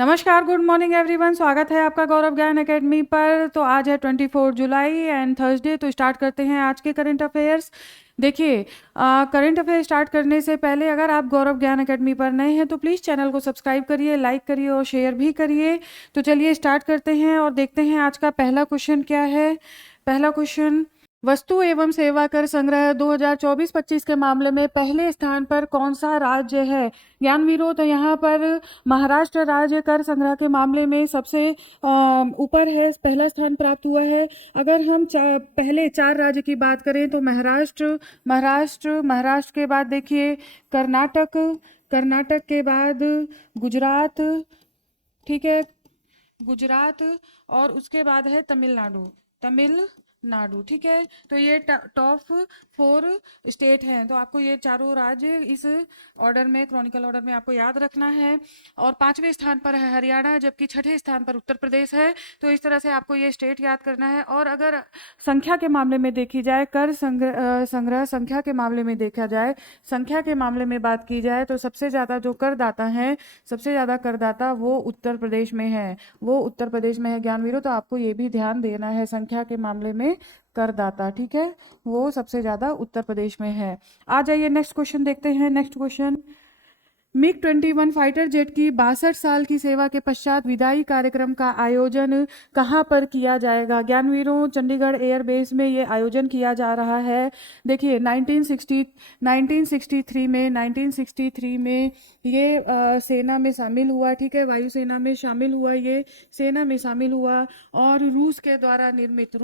नमस्कार, good morning everyone. स्वागत है आपका गौरव ज्ञान एकेडमी पर। तो आज है 24 जुलाई एंड थर्सडे। तो स्टार्ट करते हैं आज के करंट अफेयर्स। देखिए, करंट अफेयर स्टार्ट करने से पहले अगर आप गौरव ज्ञान एकेडमी पर नए हैं तो प्लीज़ चैनल को सब्सक्राइब करिए, लाइक करिए और शेयर भी करिए। तो चलिए स्टार्ट करते हैं और देखते हैं आज का पहला क्वेश्चन क्या है। पहला क्वेश्चन, वस्तु एवं सेवा कर संग्रह 2024-25 के मामले में पहले स्थान पर कौन सा राज्य है। ज्ञानवीरों, तो यहाँ पर महाराष्ट्र राज्य कर संग्रह के मामले में सबसे ऊपर है, पहला स्थान प्राप्त हुआ है। अगर हम पहले 4 राज्य की बात करें तो महाराष्ट्र के बाद देखिए कर्नाटक के बाद गुजरात, ठीक है, गुजरात, और उसके बाद है तमिलनाडु, ठीक है। तो ये टॉप 4 स्टेट हैं। तो आपको ये चारों राज्य इस ऑर्डर में, क्रॉनिकल ऑर्डर में आपको याद रखना है। और 5वें स्थान पर है हरियाणा, जबकि 6ठे स्थान पर उत्तर प्रदेश है। तो इस तरह से आपको ये स्टेट याद करना है। और अगर संख्या के मामले में देखी जाए, कर संग्रह संख्या के मामले में देखा जाए, संख्या के मामले में बात की जाए तो सबसे ज़्यादा जो करदाता हैं, सबसे ज़्यादा करदाता वो उत्तर प्रदेश में है, ज्ञानवीरों। तो आपको ये भी ध्यान देना है, संख्या के मामले में करदाता, ठीक है, वो सबसे ज़्यादा उत्तर प्रदेश में है। आ जाइए नेक्स्ट क्वेश्चन देखते हैं। Next question, MiG 21 fighter jet की 62 साल की सेवा के पश्चात विदाई कार्यक्रम का आयोजन कहाँ पर किया जाएगा। ज्ञानवीरों, चंडीगढ़ एयरबेस में ये आयोजन किया जा रहा है। देखिए 1963 में ये सेना में शामिल हुआ, ठीक है, वायुसेना में शामिल हुआ, ये सेना में शामिल हुआ। और रूस के द्वारा निर्मित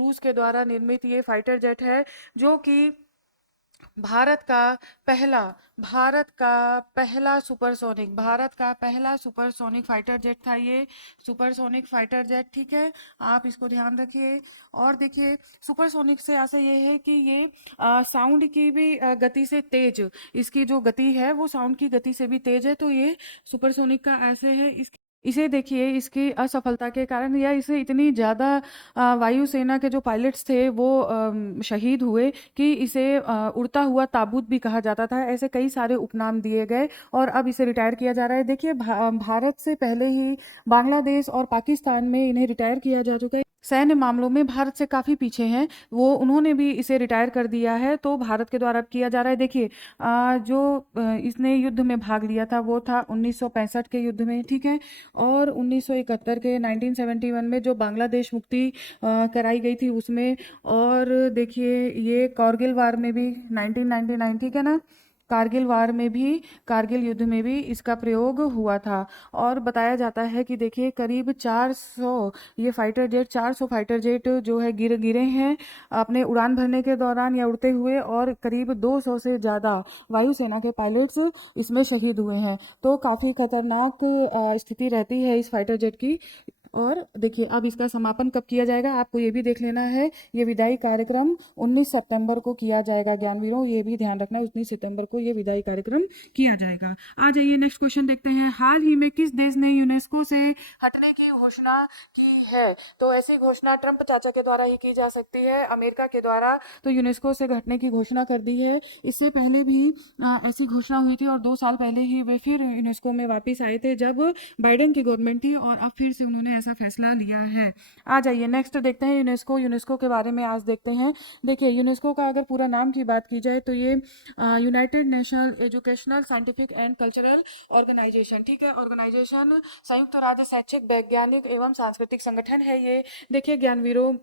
ये फाइटर जेट है, जो कि भारत का पहला सुपरसोनिक फाइटर जेट था, ये सुपरसोनिक फाइटर जेट, ठीक है, आप इसको ध्यान रखिए। और देखिए, सुपरसोनिक से ऐसा ये है कि ये साउंड की भी गति से तेज, इसकी जो गति है वो साउंड की गति से भी तेज है। तो ये सुपरसोनिक का ऐसे है। इसे देखिए, इसकी असफलता के कारण या इसे इतनी ज़्यादा वायुसेना के जो पायलट्स थे वो शहीद हुए कि इसे उड़ता हुआ ताबूत भी कहा जाता था। ऐसे कई सारे उपनाम दिए गए और अब इसे रिटायर किया जा रहा है। देखिए, भारत से पहले ही बांग्लादेश और पाकिस्तान में इन्हें रिटायर किया जा चुका है। सैन्य मामलों में भारत से काफ़ी पीछे हैं, वो उन्होंने भी इसे रिटायर कर दिया है, तो भारत के द्वारा अब किया जा रहा है। देखिए, इसने युद्ध में भाग लिया था वो था 1965 के युद्ध में, ठीक है। और 1971 के 1971 में जो बांग्लादेश मुक्ति कराई गई थी उसमें। और देखिए, ये कारगिल वार में भी 1999, ठीक है ना, कारगिल युद्ध में भी इसका प्रयोग हुआ था। और बताया जाता है कि देखिए, करीब 400 फाइटर जेट जो है गिरे हैं अपने उड़ान भरने के दौरान या उड़ते हुए, और करीब 200 से ज़्यादा वायुसेना के पायलट्स इसमें शहीद हुए हैं। तो काफ़ी खतरनाक स्थिति रहती है इस फाइटर जेट की। और देखिए, अब इसका समापन कब किया जाएगा आपको ये भी देख लेना है। ये विदाई कार्यक्रम 19 सितंबर को किया जाएगा। ज्ञानवीरों, ये भी ध्यान रखना, 19 सितंबर को ये विदाई कार्यक्रम किया जाएगा। आ जाइए नेक्स्ट क्वेश्चन देखते हैं। हाल ही में किस देश ने यूनेस्को से हटने की घोषणा की है। तो ऐसी घोषणा ट्रंप चाचा के द्वारा ही की जा सकती है, अमेरिका के द्वारा तो यूनेस्को से हटने की घोषणा कर दी है। इससे पहले भी ऐसी घोषणा हुई थी और 2 साल पहले ही वे फिर यूनेस्को में वापस आए थे, जब बाइडेन की गवर्नमेंट थी, और अब फिर से उन्होंने ऐसा फैसला लिया है। आ जाइए नेक्स्ट देखते हैं यूनेस्को के बारे में आज देखते हैं। देखिए, यूनेस्को का अगर पूरा नाम की बात की जाए तो ये United National Educational Scientific and Cultural Organisation, ठीक है, ऑर्गेनाइजेशन, संयुक्त राज्य शैक्षिक, वैज्ञानिक एवं सांस्कृतिक संगठन है ये। देखिए ज्ञानवीरों,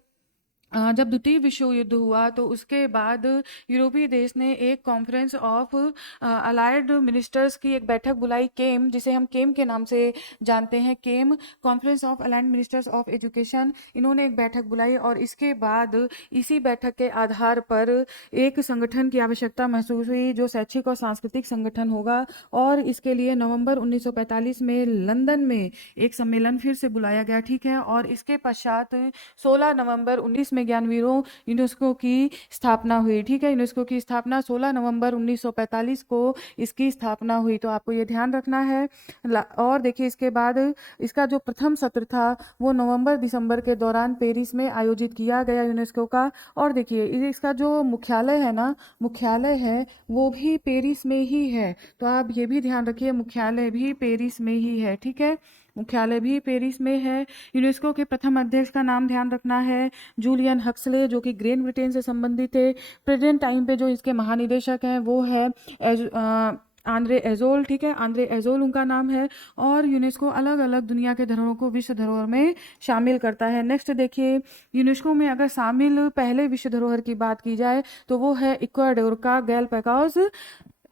जब द्वितीय विश्व युद्ध हुआ तो उसके बाद यूरोपीय देश ने एक कॉन्फ्रेंस ऑफ अलाइड मिनिस्टर्स की एक बैठक बुलाई, केम, जिसे हम केम के नाम से जानते हैं, CAME, conference of allied ministers of education. इन्होंने एक बैठक बुलाई और इसके बाद इसी बैठक के आधार पर एक संगठन की आवश्यकता महसूस हुई जो शैक्षिक और सांस्कृतिक संगठन होगा। और इसके लिए नवंबर 1945 में लंदन में एक सम्मेलन फिर से बुलाया गया, ठीक है। और इसके पश्चात 16 नवंबर 19 में ज्ञानवीरों यूनेस्को की स्थापना हुई, ठीक है। यूनेस्को की स्थापना 16 नवंबर 1945 को इसकी स्थापना हुई, तो आपको ये ध्यान रखना है। और देखिए, इसके बाद इसका जो प्रथम सत्र था वो नवंबर दिसंबर के दौरान पेरिस में आयोजित किया गया यूनेस्को का। और देखिए, इसका जो मुख्यालय है वो भी पेरिस में ही है, तो आप ये भी ध्यान रखिए, मुख्यालय भी पेरिस में ही है, ठीक है। मुख्यालय भी पेरिस में है। यूनेस्को के प्रथम अध्यक्ष का नाम ध्यान रखना है जूलियन हक्सले, जो कि ग्रेट ब्रिटेन से संबंधित है। प्रेजेंट टाइम पे जो इसके महानिदेशक हैं वो है आंद्रे एजोल, ठीक है, आंद्रे एजोल उनका नाम है। और यूनेस्को अलग अलग दुनिया के धरोहरों को विश्व धरोहर में शामिल करता है। नेक्स्ट देखिए, यूनेस्को में अगर शामिल पहले विश्व धरोहर की बात की जाए तो वो है इक्वाडोर का गैलापागोस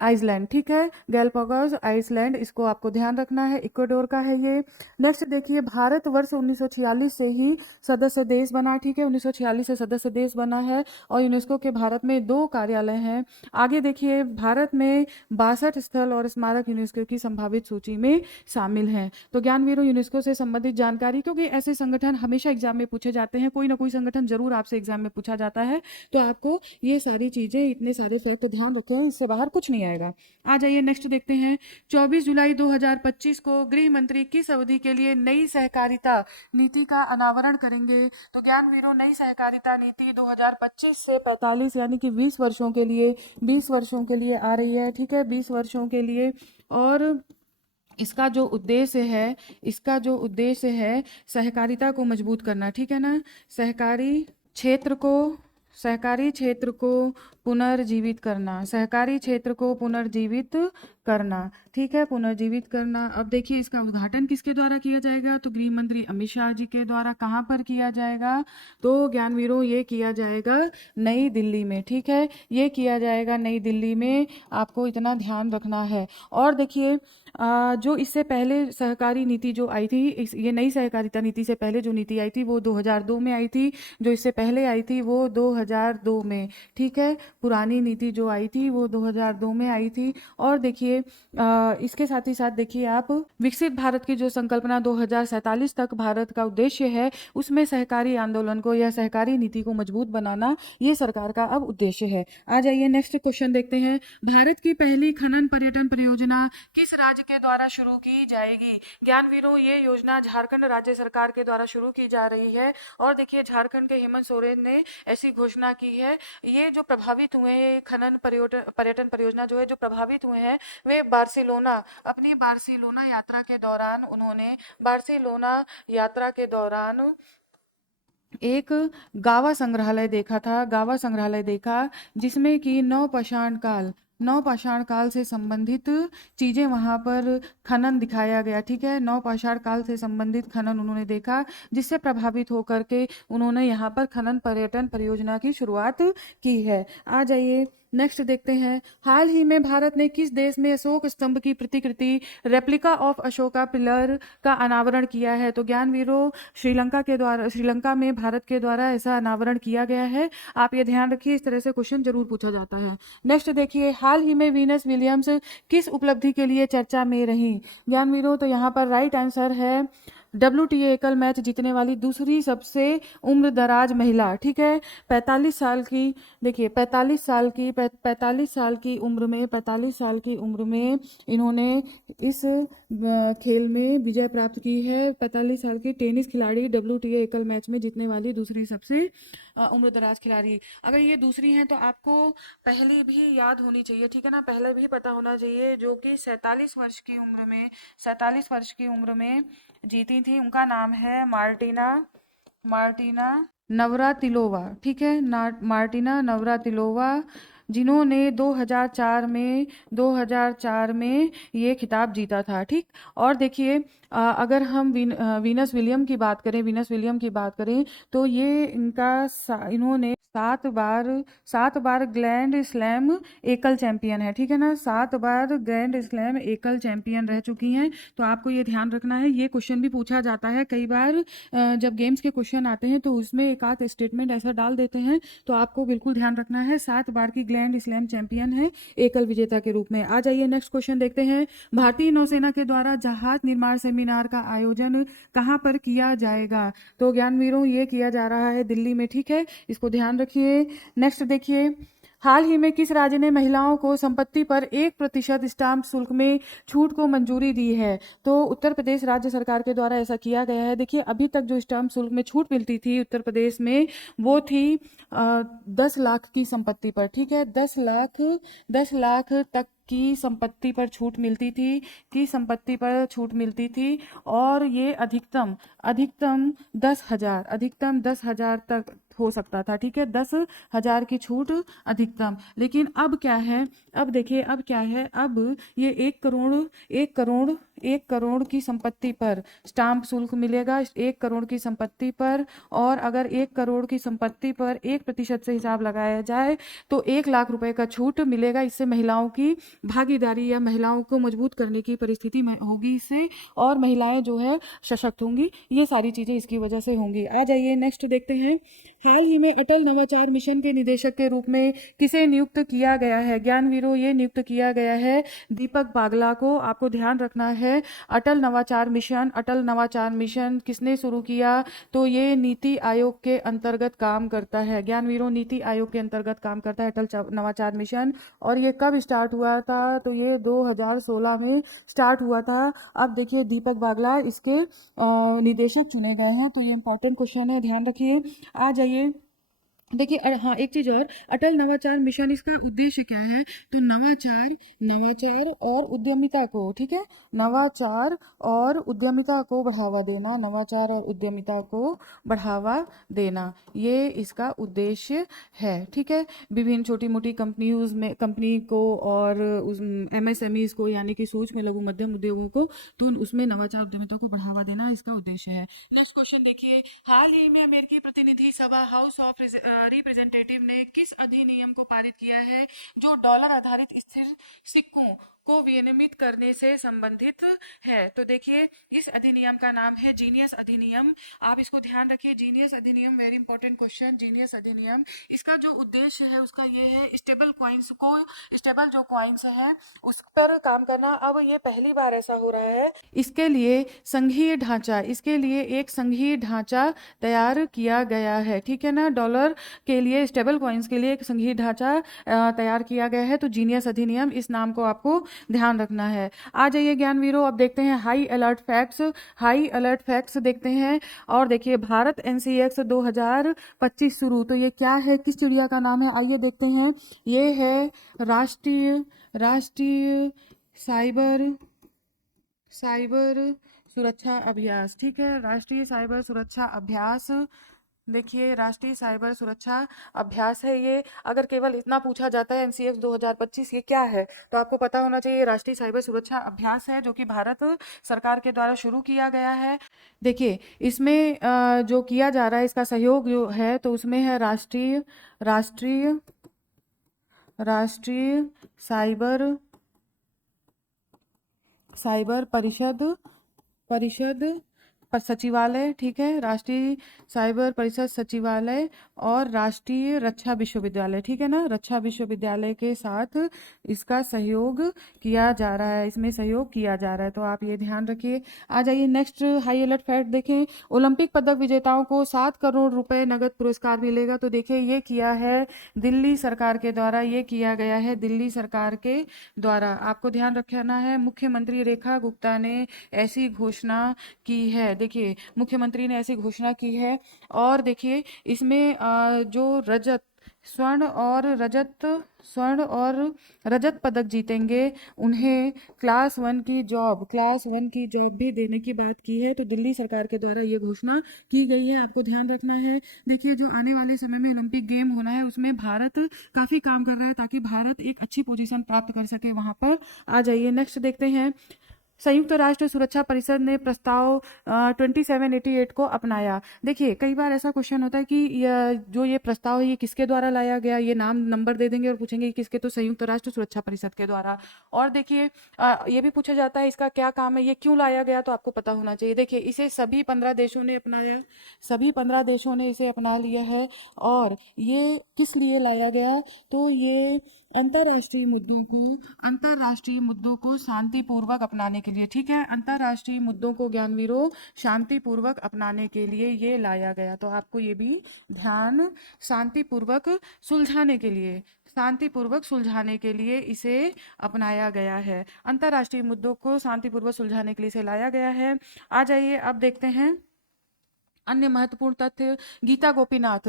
आइसलैंड, ठीक है, गैलापागोस आइसलैंड, इसको आपको ध्यान रखना है, इक्वाडोर का है ये। नेक्स्ट देखिए, भारत वर्ष 1946 से ही सदस्य देश बना, ठीक है, 1946 से सदस्य देश बना है और यूनेस्को के भारत में 2 कार्यालय हैं। आगे देखिए, भारत में 62 स्थल और स्मारक यूनेस्को की संभावित सूची में शामिल हैं। तो ज्ञानवीरों, यूनेस्को से संबंधित जानकारी, क्योंकि ऐसे संगठन हमेशा एग्जाम में पूछे जाते हैं, कोई ना कोई संगठन जरूर आपसे एग्जाम में पूछा जाता है, तो आपको ये सारी चीजें, इतने सारे फैक्ट ध्यान रखें, इससे बाहर कुछ नहीं आएगा। आ जाइए नेक्स्ट देखते हैं। 24 जुलाई 2025 को गृह मंत्री किस अवधि के लिए नई सहकारिता नीति का अनावरण करेंगे? तो ज्ञानवीरों, नई सहकारिता नीति 2025 से 45 यानी कि 20 वर्षों के लिए, 20 वर्षों के लिए आ रही है, ठीक है, 20 वर्षों के लिए। और इसका जो उद्देश्य है, इसका जो उद्देश्य है सहकारिता को मजबूत करना, ठीक है ना, सहकारी क्षेत्र को पुनर्जीवित करना, सहकारी क्षेत्र को पुनर्जीवित करना, ठीक है, पुनर्जीवित करना। अब देखिए, इसका उद्घाटन किसके द्वारा किया जाएगा? तो गृह मंत्री अमित शाह जी के द्वारा। कहाँ पर किया जाएगा? तो ज्ञानवीरों, ये किया जाएगा नई दिल्ली में, ठीक है, ये किया जाएगा नई दिल्ली में, आपको इतना ध्यान रखना है। और देखिए, जो इससे पहले सहकारी नीति जो आई थी, ये नई सहकारिता नीति से पहले जो नीति आई थी वो 2002 में आई थी, जो इससे पहले आई थी वो 2002 में, ठीक है, पुरानी नीति जो आई थी वो 2002 में आई थी। और देखिए, इसके साथ ही साथ देखिए आप, विकसित भारत की जो संकल्पना 2047 तक भारत का उद्देश्य है, उसमें सहकारी आंदोलन को या सहकारी नीति को मजबूत बनाना, ये सरकार का अब उद्देश्य है। आ जाइए नेक्स्ट क्वेश्चन देखते हैं। भारत की पहली खनन पर्यटन परियोजना किस राज्य के द्वारा शुरू की जाएगी? ज्ञानवीरों, ये योजना झारखंड राज्य सरकार के द्वारा शुरू की जा रही है। और देखिए, झारखंड के हेमंत सोरेन ने ऐसी घोषणा की है। ये जो प्रभावित हुए हैं, खनन पर्यटन परियोजना जो है, जो प्रभावित हुए हैं, वे अपनी बार्सिलोना यात्रा के दौरान, उन्होंने बार्सिलोना यात्रा के दौरान एक गावा संग्रहालय देखा था, गावा संग्रहालय देखा, जिसमें कि नवपाषाण काल से संबंधित चीजें वहां पर खनन दिखाया गया, ठीक है, नवपाषाण काल से संबंधित खनन उन्होंने देखा, जिससे प्रभावित होकर के उन्होंने यहाँ पर खनन पर्यटन परियोजना की शुरुआत की है। आ जाइए नेक्स्ट देखते हैं। हाल ही में भारत ने किस देश में अशोक स्तंभ की प्रतिकृति, रेप्लिका ऑफ अशोका पिलर का अनावरण किया है? तो ज्ञानवीरों, श्रीलंका में भारत के द्वारा ऐसा अनावरण किया गया है। आप ये ध्यान रखिए, इस तरह से क्वेश्चन जरूर पूछा जाता है। नेक्स्ट देखिए, हाल ही में वीनस विलियम्स किस उपलब्धि के लिए चर्चा में रही? ज्ञानवीरों, तो यहाँ पर राइट आंसर है WTA एकल मैच जीतने वाली दूसरी सबसे उम्र दराज महिला, ठीक है, 45 साल की, देखिए 45 साल की उम्र में इन्होंने इस खेल में विजय प्राप्त की है। 45 साल की टेनिस खिलाड़ी, WTA एकल मैच में जीतने वाली दूसरी सबसे उम्र दराज खिलाड़ी। अगर ये दूसरी हैं तो आपको पहले भी याद होनी चाहिए, ठीक है ना, पहले भी पता होना चाहिए, जो कि 47 वर्ष की उम्र में जीती थी। उनका नाम है मार्टिना नवरातिलोवा, ठीक है, मार्टिना नवरातिलोवा, जिन्होंने 2004 में ये खिताब जीता था, ठीक। और देखिए, अगर हम वीनस विलियम की बात करें तो ये इन्होंने 7 बार ग्रैंड स्लैम एकल चैंपियन है, ठीक है ना, 7 बार ग्रैंड स्लैम एकल चैंपियन रह चुकी हैं। तो आपको ये ध्यान रखना है, ये क्वेश्चन भी पूछा जाता है कई बार, जब गेम्स के क्वेश्चन आते हैं तो उसमें एक आध स्टेटमेंट ऐसा डाल देते हैं, तो आपको बिल्कुल ध्यान रखना है, 7 बार की ग्रैंड स्लैम चैंपियन है एकल विजेता के रूप में। आ जाइए नेक्स्ट क्वेश्चन देखते हैं। भारतीय नौसेना के द्वारा जहाज निर्माण सेमिनार का आयोजन कहाँ पर किया जाएगा? तो ज्ञानवीरों, ये किया जा रहा है दिल्ली में, ठीक है, इसको ध्यान रखिए। नेक्स्ट देखिए, हाल ही में किस राज्य ने महिलाओं को संपत्ति पर 1% स्टाम्प शुल्क में छूट को मंजूरी दी है? तो उत्तर प्रदेश राज्य सरकार के द्वारा ऐसा किया गया है। देखिए, अभी तक जो स्टाम्प शुल्क में छूट मिलती थी उत्तर प्रदेश में, वो थी 10 लाख की संपत्ति पर, ठीक है, 10 लाख तक की संपत्ति पर छूट मिलती थी, की संपत्ति पर छूट मिलती थी, और ये अधिकतम अधिकतम 10,000 अधिकतम 10,000 तक हो सकता था। ठीक है, 10,000 की छूट अधिकतम। लेकिन अब क्या है, अब देखिए अब क्या है, अब ये 1 करोड़ 1 करोड़ की संपत्ति पर स्टाम्प शुल्क मिलेगा, 1 करोड़ की संपत्ति पर। और अगर 1 करोड़ की संपत्ति पर 1% से हिसाब लगाया जाए तो 1 लाख रुपए का छूट मिलेगा। इससे महिलाओं की भागीदारी या महिलाओं को मजबूत करने की परिस्थिति में होगी इससे, और महिलाएं जो है सशक्त होंगी। ये सारी चीजें इसकी वजह से होंगी। आ जाइए नेक्स्ट देखते हैं। हाल ही में अटल नवाचार मिशन के निदेशक के रूप में किसे नियुक्त किया गया है? ज्ञानवीरों, ये नियुक्त किया गया है दीपक बागला को। आपको ध्यान रखना है, अटल नवाचार मिशन किसने शुरू किया? तो ये नीति आयोग के अंतर्गत काम करता है। ज्ञानवीरों, नीति आयोग के अंतर्गत काम करता है अटल नवाचार मिशन। और ये कब स्टार्ट हुआ था? तो ये 2016 में स्टार्ट हुआ था। अब देखिए दीपक बागला इसके निदेशक चुने गए हैं। तो ये इंपॉर्टेंट क्वेश्चन है, ध्यान रखिए। आ जाइए, देखिए हाँ, एक चीज और, अटल नवाचार मिशन इसका उद्देश्य क्या है? तो नवाचार नवाचार और उद्यमिता को, ठीक है, नवाचार और उद्यमिता को बढ़ावा देना, नवाचार और उद्यमिता को बढ़ावा देना, ये इसका उद्देश्य है। ठीक है, विभिन्न छोटी मोटी कंपनी को और उस MSMEs को, यानी कि सूक्ष्म लघु मध्यम उद्योगों को, तो उसमें नवाचार उद्यमिता को बढ़ावा देना इसका उद्देश्य है। नेक्स्ट क्वेश्चन देखिए, हाल ही में अमेरिकी प्रतिनिधि सभा हाउस ऑफ रिप्रेजेंटेटिव ने किस अधिनियम को पारित किया है जो डॉलर आधारित स्थिर सिक्कों को विनियमित करने से संबंधित है? तो देखिए इस अधिनियम का नाम है जीनियस अधिनियम। आप इसको ध्यान रखिए, जीनियस अधिनियम, वेरी इंपॉर्टेंट क्वेश्चन। जीनियस अधिनियम, इसका जो उद्देश्य है उसका ये है स्टेबल कॉइन्स को, स्टेबल जो कॉइन्स है उस पर काम करना। अब ये पहली बार ऐसा हो रहा है। इसके लिए संघीय ढांचा, इसके लिए एक संघीय ढांचा तैयार किया गया है। ठीक है ना, डॉलर के लिए, स्टेबल कॉइन्स के लिए एक संघीय ढांचा तैयार किया गया है। तो जीनियस अधिनियम, इस नाम को आपको ध्यान रखना है। आ जाइए ज्ञानवीरों, अब देखते हैं high alert facts. High alert facts देखते हैं। और देखिए भारत NCX 2025 शुरू, तो ये क्या है, किस चिड़िया का नाम है? आइए देखते हैं। ये है राष्ट्रीय साइबर साइबर सुरक्षा अभ्यास। ठीक है, राष्ट्रीय साइबर सुरक्षा अभ्यास। देखिए राष्ट्रीय साइबर सुरक्षा अभ्यास है ये। अगर केवल इतना पूछा जाता है NCX 2025 ये क्या है, तो आपको पता होना चाहिए राष्ट्रीय साइबर सुरक्षा अभ्यास है, जो कि भारत सरकार के द्वारा शुरू किया गया है। देखिए इसमें जो किया जा रहा है, इसका सहयोग जो है, तो उसमें है राष्ट्रीय राष्ट्रीय साइबर साइबर परिषद सचिवालय। ठीक है, राष्ट्रीय साइबर परिषद सचिवालय और राष्ट्रीय रक्षा विश्वविद्यालय। ठीक है ना, रक्षा विश्वविद्यालय के साथ इसका सहयोग किया जा रहा है, इसमें सहयोग किया जा रहा है। तो आप ये ध्यान रखिए। आ जाइए नेक्स्ट हाई अलर्ट फैक्ट देखें। ओलंपिक पदक विजेताओं को 7 करोड़ रुपए नगद पुरस्कार मिलेगा। तो देखिए ये किया है दिल्ली सरकार के द्वारा, ये किया गया है दिल्ली सरकार के द्वारा। आपको ध्यान रखना है, मुख्यमंत्री रेखा गुप्ता ने ऐसी घोषणा की है। देखिए मुख्यमंत्री ने ऐसी घोषणा की है। और देखिए इसमें जो स्वर्ण और रजत पदक जीतेंगे उन्हें क्लास वन की जॉब भी देने की बात की है। तो दिल्ली सरकार के द्वारा ये घोषणा की गई है, आपको ध्यान रखना है। देखिए जो आने वाले समय में ओलंपिक गेम होना है उसमें भारत काफी काम कर रहा है ताकि भारत एक अच्छी पोजीशन प्राप्त कर सके वहां पर। आ जाइए नेक्स्ट देखते हैं। संयुक्त राष्ट्र सुरक्षा परिषद ने प्रस्ताव 2788 को अपनाया। देखिए कई बार ऐसा क्वेश्चन होता है कि ये प्रस्ताव है ये किसके द्वारा लाया गया, ये नाम नंबर दे देंगे और पूछेंगे कि किसके, तो संयुक्त राष्ट्र सुरक्षा परिषद के द्वारा। और देखिए ये भी पूछा जाता है इसका क्या काम है, ये क्यों लाया गया, तो आपको पता होना चाहिए। देखिए इसे सभी 15 देशों ने अपनाया, सभी 15 देशों ने इसे अपना लिया है। और ये किस लिए लाया गया, तो ये अंतर्राष्ट्रीय मुद्दों को शांतिपूर्वक अपनाने के लिए। ठीक है, अंतर्राष्ट्रीय मुद्दों को ज्ञानवीरों शांतिपूर्वक अपनाने के लिए ये लाया गया। तो आपको ये भी ध्यान, शांतिपूर्वक सुलझाने के लिए इसे अपनाया गया है। अंतर्राष्ट्रीय मुद्दों को शांतिपूर्वक सुलझाने के लिए इसे लाया गया है। आ जाइए अब देखते हैं अन्य महत्वपूर्ण तथ्य। गीता गोपीनाथ,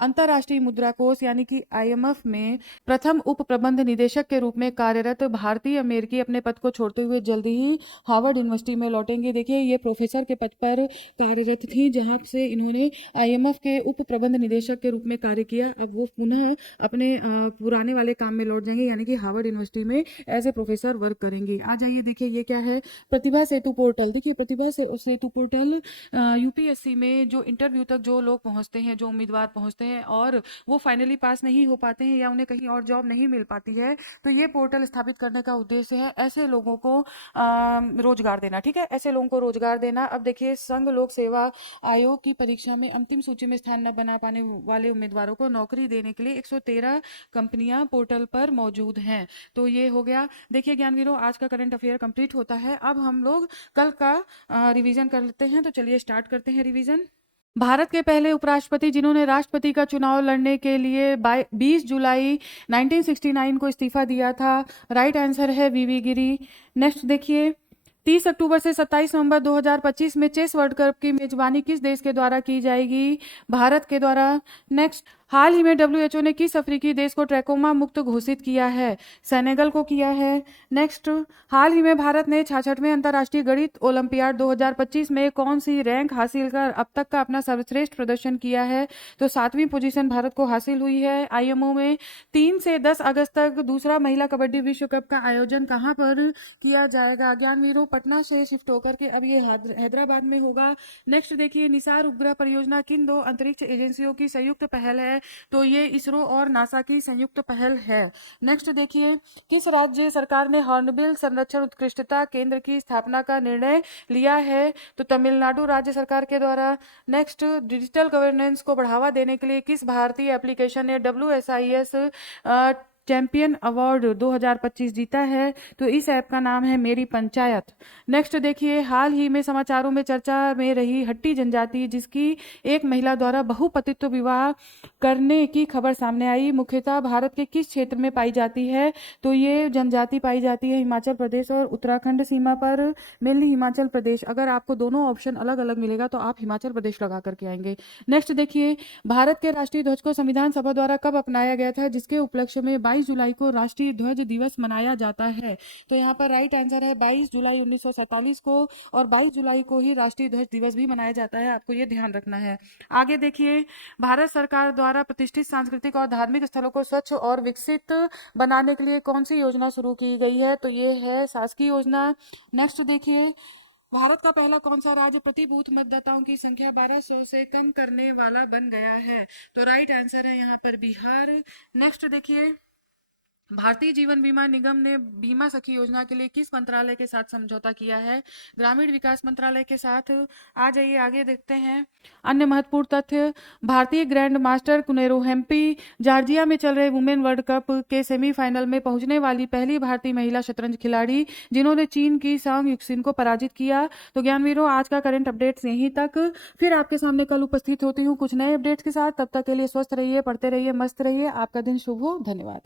अंतर्राष्ट्रीय मुद्रा कोष यानी कि IMF में प्रथम उप प्रबंध निदेशक के रूप में कार्यरत भारतीय अमेरिकी अपने पद को छोड़ते हुए जल्दी ही हार्वर्ड यूनिवर्सिटी में लौटेंगे। देखिए, ये प्रोफेसर के पद पर कार्यरत थी, जहां से इन्होंने IMF के उप प्रबंध निदेशक के रूप में कार्य किया। अब वो पुनः अपने पुराने वाले काम में लौट जाएंगे, यानी कि हार्वर्ड यूनिवर्सिटी में एज ए प्रोफेसर वर्क करेंगे। आ जाइए, देखिए ये क्या है, प्रतिभा सेतु पोर्टल। देखिए, प्रतिभा सेतु पोर्टल UPSC में जो इंटरव्यू तक जो लोग पहुंचते हैं, जो उम्मीदवार पहुंचते हैं और वो फाइनली पास नहीं हो पाते हैं या उन्हें कहीं और जॉब नहीं मिल पाती है, तो ये पोर्टल स्थापित करने का उद्देश्य है ऐसे लोगों को रोजगार देना। ठीक है, ऐसे लोगों को रोजगार देना। अब देखिए, संघ लोक सेवा आयोग की परीक्षा में अंतिम सूची में स्थान न बना पाने वाले उम्मीदवारों को नौकरी देने के लिए 113 कंपनियां पोर्टल पर मौजूद हैं। तो ये हो गया। देखिए ज्ञानवीरों, आज का करंट अफेयर कंप्लीट होता है। अब हम लोग कल का रिवीजन कर लेते हैं। तो चलिए स्टार्ट करते हैं रिवीजन। भारत के पहले उपराष्ट्रपति जिन्होंने राष्ट्रपति का चुनाव लड़ने के लिए 20 जुलाई 1969 को इस्तीफा दिया था, राइट आंसर है वीवी गिरी। नेक्स्ट देखिए, 30 अक्टूबर से 27 नवंबर 2025 में चेस वर्ल्ड कप की मेजबानी किस देश के द्वारा की जाएगी? भारत के द्वारा। नेक्स्ट, हाल ही में WHO ने किस अफ्रीकी देश को ट्रैकोमा मुक्त घोषित किया है? सेनेगल को किया है। नेक्स्ट, हाल ही में भारत ने 66वें अंतर्राष्ट्रीय गणित ओलंपियाड 2025 में कौन सी रैंक हासिल कर अब तक का अपना सर्वश्रेष्ठ प्रदर्शन किया है? तो 7वीं पोजीशन भारत को हासिल हुई है। IMO में 3 से 10 अगस्त तक दूसरा महिला कबड्डी विश्व कप का आयोजन कहां पर किया जाएगा? ज्ञानवीरों, पटना से शिफ्ट होकर के अब ये हैदराबाद में होगा। नेक्स्ट देखिए, निसार उपग्रह परियोजना किन दो अंतरिक्ष एजेंसियों की संयुक्त पहल है? तो ये इसरो और नासा की संयुक्त पहल है। नेक्स्ट देखिए, किस राज्य सरकार ने हॉर्नबिल संरक्षण उत्कृष्टता केंद्र की स्थापना का निर्णय लिया है? तो तमिलनाडु राज्य सरकार के द्वारा। नेक्स्ट, डिजिटल गवर्नेंस को बढ़ावा देने के लिए किस भारतीय एप्लीकेशन ने WSIS चैंपियन अवार्ड 2025 जीता है? तो इस ऐप का नाम है मेरी पंचायत। नेक्स्ट देखिए, हाल ही में समाचारों में चर्चा में रही हट्टी जनजाति, जिसकी एक महिला द्वारा बहुपतित्व विवाह करने की खबर सामने आई, मुख्यतः भारत के किस क्षेत्र में पाई जाती है? तो ये जनजाति पाई जाती है हिमाचल प्रदेश और उत्तराखंड सीमा पर, मेनली हिमाचल प्रदेश। अगर आपको दोनों ऑप्शन अलग अलग मिलेगा तो आप हिमाचल प्रदेश लगा करके आएंगे। नेक्स्ट देखिए, भारत के राष्ट्रीय ध्वज को संविधान सभा द्वारा कब अपनाया गया था, जिसके उपलक्ष्य में 22 जुलाई को राष्ट्रीय ध्वज दिवस मनाया जाता है? तो यहाँ पर राइट आंसर है 22 जुलाई 1947 को, और 22 जुलाई को ही राष्ट्रीय ध्वज दिवस भी मनाया जाता है, आपको ये ध्यान रखना है। आगे देखिए, भारत सरकार द्वारा प्रतिष्ठित सांस्कृतिक और धार्मिक स्थलों को स्वच्छ और विकसित बनाने के लिए कौन सी योजना शुरू की गई है? तो ये है शासकीय योजना। नेक्स्ट देखिए, भारत का पहला कौन सा राज्य प्रति बूथ मतदाताओं की संख्या 1200 से कम करने वाला बन गया है? तो राइट आंसर है यहाँ पर बिहार। नेक्स्ट देखिए, भारतीय जीवन बीमा निगम ने बीमा सखी योजना के लिए किस मंत्रालय के साथ समझौता किया है? ग्रामीण विकास मंत्रालय के साथ। आ जाइए आगे देखते हैं अन्य महत्वपूर्ण तथ्य। भारतीय ग्रैंड मास्टर कुनेरो हेम्पी जॉर्जिया में चल रहे वुमेन वर्ल्ड कप के सेमीफाइनल में पहुंचने वाली पहली भारतीय महिला शतरंज खिलाड़ी, जिन्होंने चीन की सांग युक्सिन को पराजित किया। तो ज्ञानवीरों, आज का करंट अपडेट्स यहीं तक। फिर आपके सामने कल उपस्थित होती हूँ कुछ नए अपडेट्स के साथ। तब तक के लिए स्वस्थ रहिए, पढ़ते रहिए, मस्त रहिए। आपका दिन शुभ हो। धन्यवाद।